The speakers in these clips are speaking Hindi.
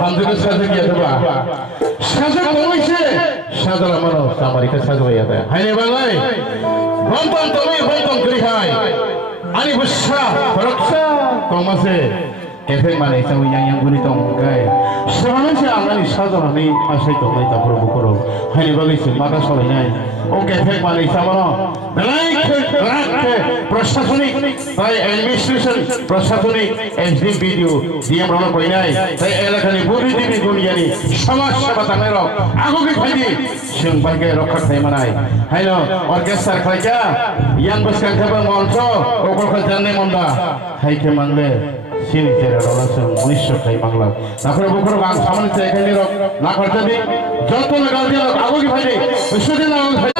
hamdulillah saja dia tu bah. Saja kami se, saja lama no, samari ke saja ya tu. Hai ni balai, bantam kami bantam kerihai. Ani besar, beraksa, kau masih. Efek mana itu yang guni tong kai. Sebenarnya sih angani saja ni asai tong ni tak perlu bukoro. Hai ni balai sih mata soleh ni. Oke efek mana itu mana? Belai प्रशासनिक एडमिनिस्ट्रेशन प्रशासनिक एसडीएम वीडियो डीएम रौनक कोइनाय ताई एलाकानि बुद्धिजीवी गुणियानि समाज सेवा तांनायरो आगुनि फायदि जों बायगे रक्षा थायमानाय हायनो अर्केस्ट्रा खायका यान बसखांखाबा मन्त्र अकलखा जाननाय मनदा हायके मांगले सिनि जेरा रलासो मुनिश्च खाय मांगला नाखर बुखर आं सामने एखानि रक नाखर जदि जत लगालदि आगुनि फायदि सुदिन आगुनि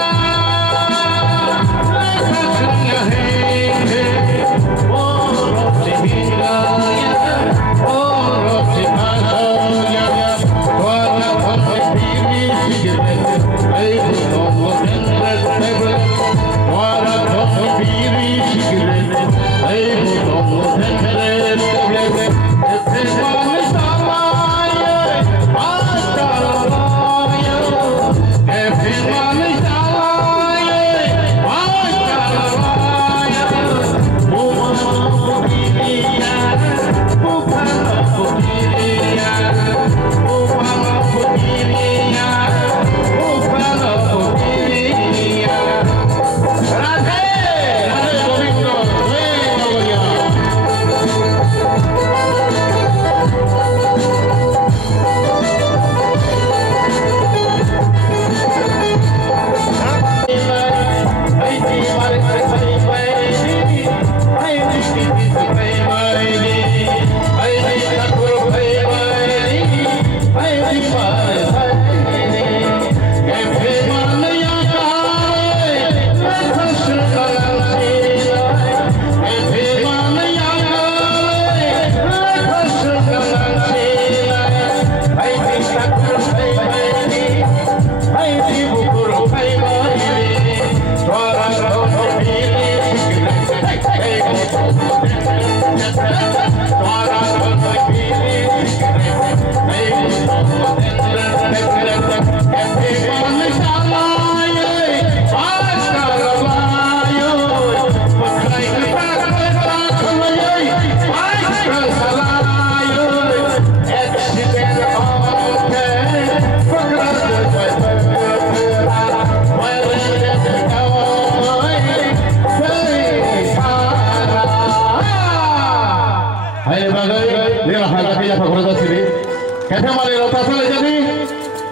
Kata malah rata salah jadi,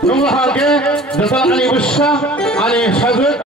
nunggu harga, dasar ani besar, ani sajud.